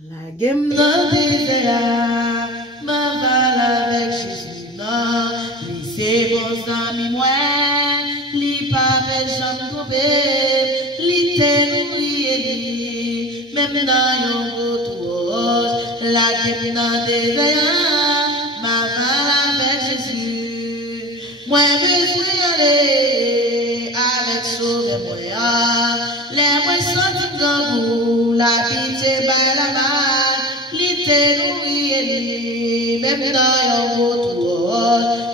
La game dans désert, ma val avec Jésus, non, lui c'est bon ami moi, lui pas jamais trompé, lui t'aime lui, même dans yon retour, la game dans désert, ma val avec Jésus, moi besoin aller avec sauver moi, les moi sentis grand goût, la pitié by la main. Même dans yon retour,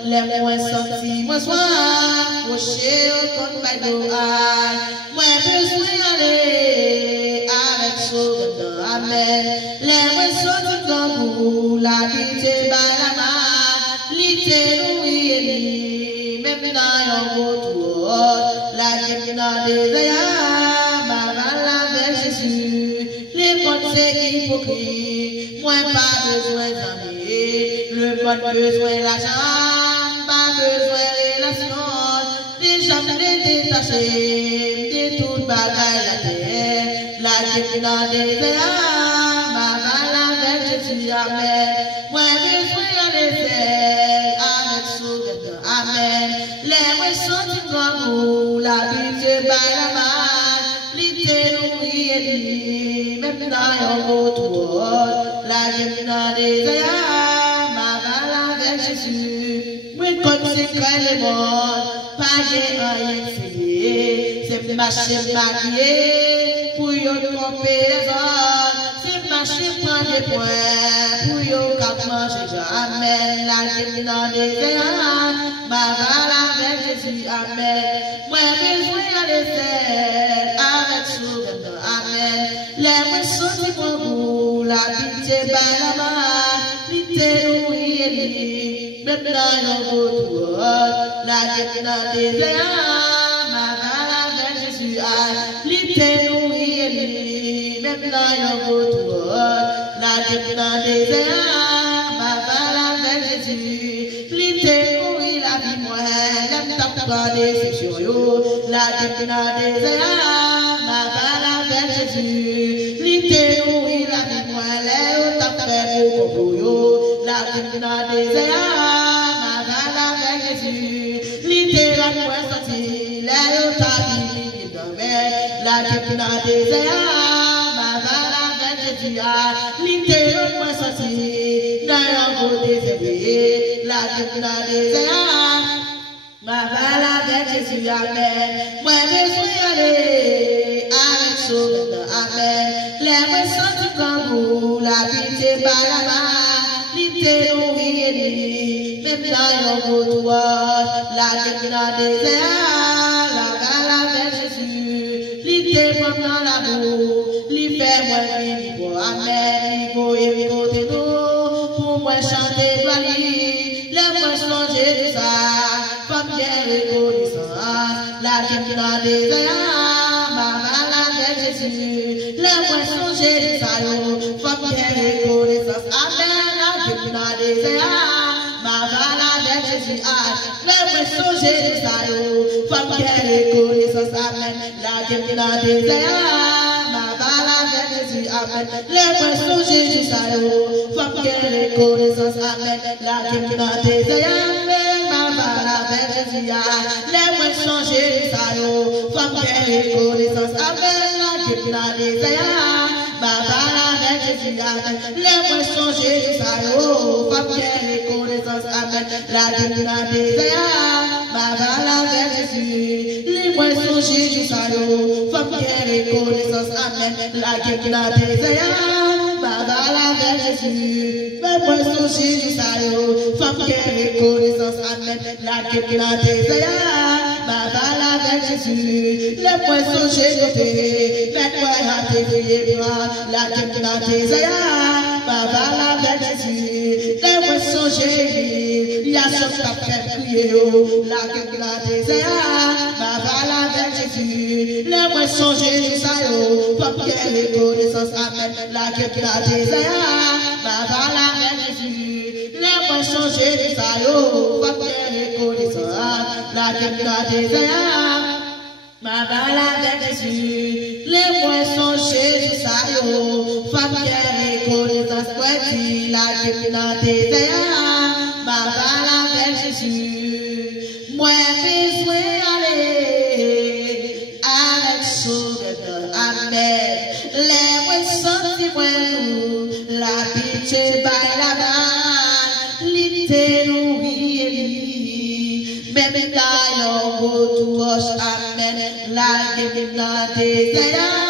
les moins sentis, moi sois accroché au compte by no eye. Moi besoin aller avec sauveur, amen. Les moins sentis comme vous, la pitié by la main, l'ité même dans yon retour, la gueule dans des ayants, ma val avec Jésus, les bonnes c'est hypocrite, moi pas besoin d'amis. Le bon besoin l'argent, pas besoin relation, déjà me détaché de toute bagaille la terre, la gueule dans des airs, ma val avec Jésus, amen. Moi besoin aller faire avec sauveur, amen. Les moi sentis comme vous, la vie by la main, l'ité nous même dans yon retour, la gueule dans des airs. Moi, comme c'est quand les morts, pas rien essayé. C'est marcher maquillé pour y tromper les autres. C'est marcher prendre des points pour y cap manger. Amen. La gueule dans des airs, ma val avec Jésus. Amen. Moi, besoin aller faire avec sauveur. Amen. Les moi sentis pour vous, la pitié by la main, l'ité même dans yon retour, la gueule dans des airs, ma val avec Jésus, l'ité nous même dans yon retour, la gueule dans des airs, ma val avec Jésus, l'ité nous la vie moi, l'aime t'apprendre des sessions, la gueule dans des airs, ma val avec Jésus, l'ité nous la vie moi, l'aime t'apprendre pour yo, la gueule dans des airs. La gueule dans des airs, ma val avec Jésus, l'ité moi sorti, dans yon côté c'est la gueule dans des airs, ma val avec Jésus, amen. Moi besoin aller avec sauveur, amen. Les moi sentis comme vous, la pitié by la main, l'ité nous même dans yon retour, la gueule dans des airs, la val avec Jésus, l'ité pendant l'amour, l'y fait moi vivre, amen, l'y faut y côté nous, pour moi chanter gloire, les moi changer de ça, femme bien reconnaissance, la gueule dans des airs, ma val avec Jésus, les moi changer de ça, femme bien reconnaissance, amen, la gueule dans des airs, ma val avec Jésus, les moi changer de ça, femme bien reconnaissance, amen, la gueule dans des airs, ma val avec Jésus, amen, les moi changer de ça, femme bien reconnaissance, amen, la gueule dans des airs, ma val avec Jésus, les moi changer de ça, femme bien reconnaissance, amen, la gueule dans des airs, ma val avec Jésus, amen, les moi changer de ça, femme bien reconnaissance, amen, la gueule dans des airs, ma val avec Jésus, les moi changer de ça, femme bien reconnaissance, amen, la gueule dans des airs, ma val avec Jésus, les moi changer de ça, femme bien reconnaissance, amen, la gueule dans des airs, ma val avec Jésus, les moi changer de paix, mais moi à tes filles, la gueule dans des airs, ma val avec Jésus, les moi changer, il y a ce que t'as fait prier, la gueule dans des airs, ma val avec Jésus, les moi changer de ça, femme bien reconnaissance, amen, la gueule dans des airs, ma val avec Jésus, les moi changer de ça, femme bien reconnaissance, la gueule dans des airs, ma val avec Jésus, les moi changer de ça, femme bien qui n'a désert, ma parole avec Jésus. Moi, besoin aller avec son amen. Les mots sentis, moi, la pitié, by la balle, l'ité nourrit, même d'ailleurs, go to us, amen. La give him the desire.